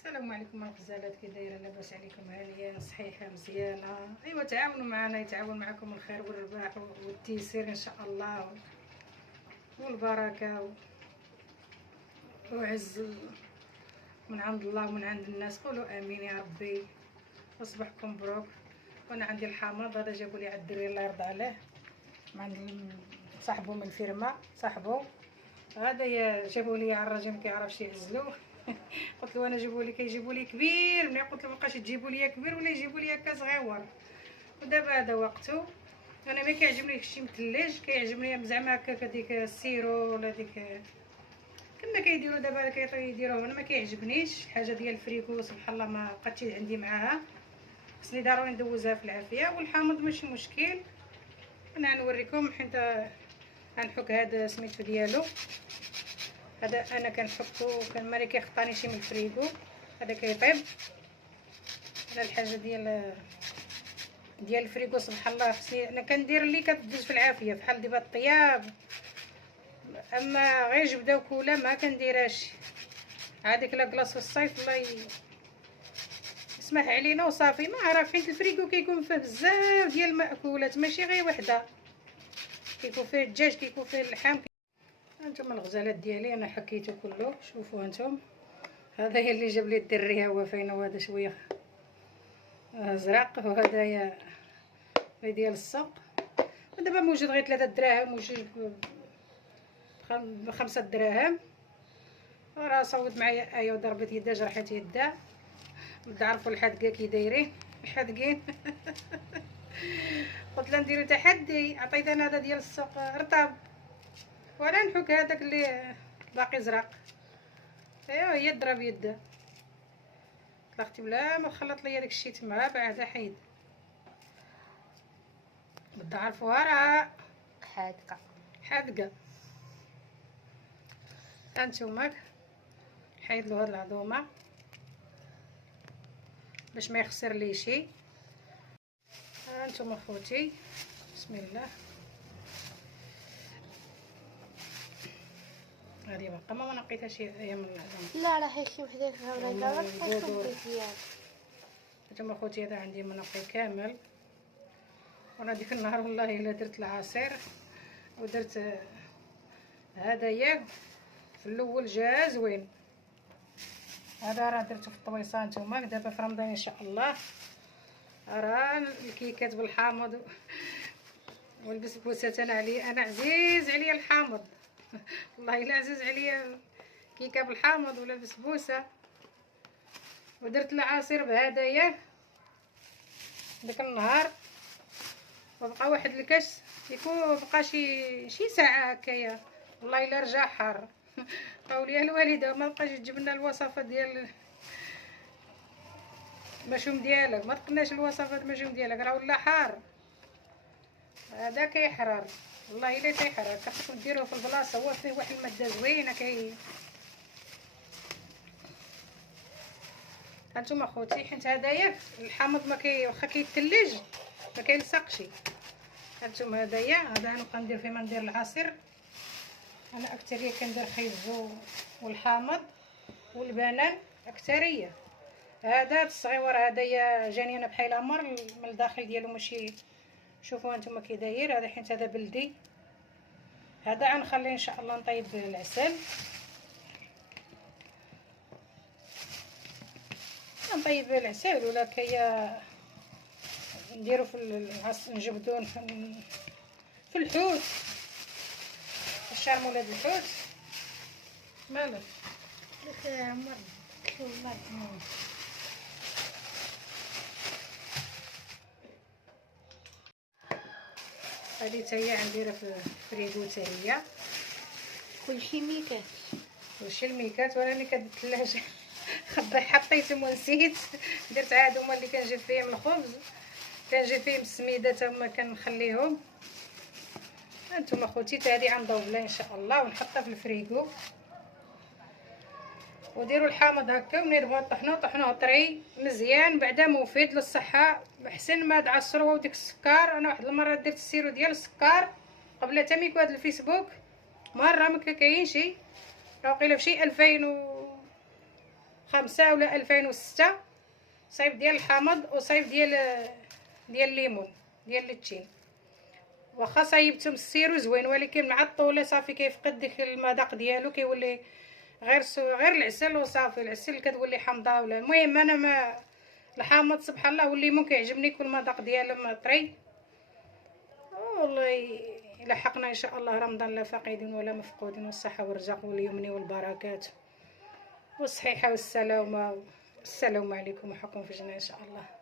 السلام عليكم الغزالات، كي دايره؟ لاباس عليكم؟ هانيه صحيحه مزيانه؟ ايوا تعاونوا معنا، يتعاون معكم الخير والرباح والتيسير ان شاء الله والبركه وعز من عند الله ومن عند الناس. قولوا امين يا ربي. وصبحكم مبروك. وانا عندي الحامض هذا جابوا لي على الدري الله يرضى عليه، من عند صاحبه من الفيرما صاحبه هذا جابوا لي على الراجل ما كيعرفش يعزلو. قلت له انا جيبوا لي كيجيبوا لي كبير، ملي قلت له مابقاش تجيبوا لي كبير ولا يجيبوا لي هكا صغيور. ودابا هذا وقته. انا ما كيعجبني شي مثلج، كيعجبني زعما هكا ديك السيرو ولا ديك كما كيديروا دابا كيديروه. انا ما كيعجبنيش حاجه ديال الفريكو، سبحان الله ما بقاتش عندي معاها، خصني ضروري ندوزها في العافيه. والحامض ماشي مشكل، انا غنوريكم حيت غنحك هذا سميتو ديالو. هذا انا كنحكو كان مالي كيخطاني شي من الفريكو، هذا كيطيب. هذا الحاجه ديال الفريكو سبحان الله. خصني انا كندير اللي كتدوز في العافيه بحال دابا الطياب، اما غير جبده وكولا ما كنديرهاش. هذيك لا كلاص في الصيف الله يسمح علينا وصافي. ما عرف حيت الفريكو كيكون فيه بزاف ديال المأكولات ماشي غير وحده، كيكون فيه الدجاج كيكون فيه اللحم. هانتوما الغزالات ديالي انا حكيته كله، شوفوا هانتوما. هذا هي اللي جاب لي الدري، ها هو فين، وهذا شويه ازرق، وهدايا ديال السوق. ودابا موجود غير 3 دراهم، موجود ب5 دراهم. راه صوت معايا ايا وضربت يدا جرحت يدا. تعرفوا الحدقه كي دايرين الحدقين. قلت لها نديرو تحدي، عطيت انا هذا ديال السوق رطب وانا نحك هذاك اللي باقي زرق. ايوا هي ضرب يدا. اختي بلا ما تخلط ليا داك الشيء تما بعدا حيد. بدي عرفوها راه حادقه. هانتوما حيد له هاد العظومه باش ما يخسر لي شيء. هانتوما خوتي بسم الله. هذه باقا ما نقيتهاش هي من العظام. لا راه شي وحده فيها ولا دابا. هانتوما خوتي هذا عندي منقي كامل. وانا ديك النهار والله الا درت العصير ودرت هدايا في الاول جا زوين. هذا راه درته في الطويصه نتوما. دابا في رمضان ان شاء الله راه الكيكات بالحامض والبسبوسات. انا عزيز عليا الحامض. والله الا عزيز عليا كيكه بالحامض ولا بسبوسه. ودرت العصير بهدايا داك النهار، وبقى واحد الكاس يكون بقى شي ساعه هكايا. والله الا رجع حار. قولي الوالده ما بقاش تجيب لنا الوصفات ديال المشوم ديالك، ما تقناش الوصفات المشوم ديالك راه ولا حار. هذا كيحرر والله الا كيحرر. خاصكم ديروه في البلاصه، هو فيه واحد الماده زوينه هانتوما خوتي. حيت هدايا الحامض ما واخا كيتلج ما كيلصقش. هانتوما هدايا هذا غنبقى ندير فيما ندير العصير. انا اكثريه كندير خيزو والحامض والبنان اكثريه. هذا الصغيور هدايا جاني انا بحال امر من الداخل ديالو ماشي. شوفوا هانتوما كي داير هذا حيت هذا بلدي. هذا غنخليه ان شاء الله نطيب العسل. نطيب العسل ولا كيا نديرو في العصير، نجبدو في الحوت، الشرم ولاد الحوت مالك داك عمر والله. هذه حتى هي غنديرها في الفريغو حتى هي. كلشي ميكات كلشي الميكات. وانا اللي كانت الثلاجه حطيتهم ونسيت. درت عاد هما اللي كنجيب فيهم الخبز، كنجيب فيهم السميده تا هما كنخليهم. هانتوما خوتي حتى هذه غنضوبلها ان شاء الله ونحطها في الفريغو. وديروا الحامض هكا ومنين بغا طحنوه طري مزيان، بعدا مفيد للصحه. احسن ما تعصروا وديك السكر. انا واحد المره درت السيرو ديال السكر قبل تا ميكو هذا الفيسبوك مره ما كاينش، راه وقيله بشي 2000 5 ولا 2006 صيف ديال الحامض وصيف ديال الليمون ديال التين. واخا صايبتهم السيرو زوين ولكن مع الطوله صافي كيفقد ديك المذاق ديالو، كيولي غير العسل وصافي. العسل كتولي حامضه ولا المهم انا ما الحامض سبحان الله والليمون كيعجبني يكون المذاق ديالهم طري. والله لحقنا ان شاء الله رمضان لا فاقدين ولا مفقودين، والصحه والرزق واليمن والبركات والصحيحه والسلامه. السلام عليكم وحكم في جنة ان شاء الله.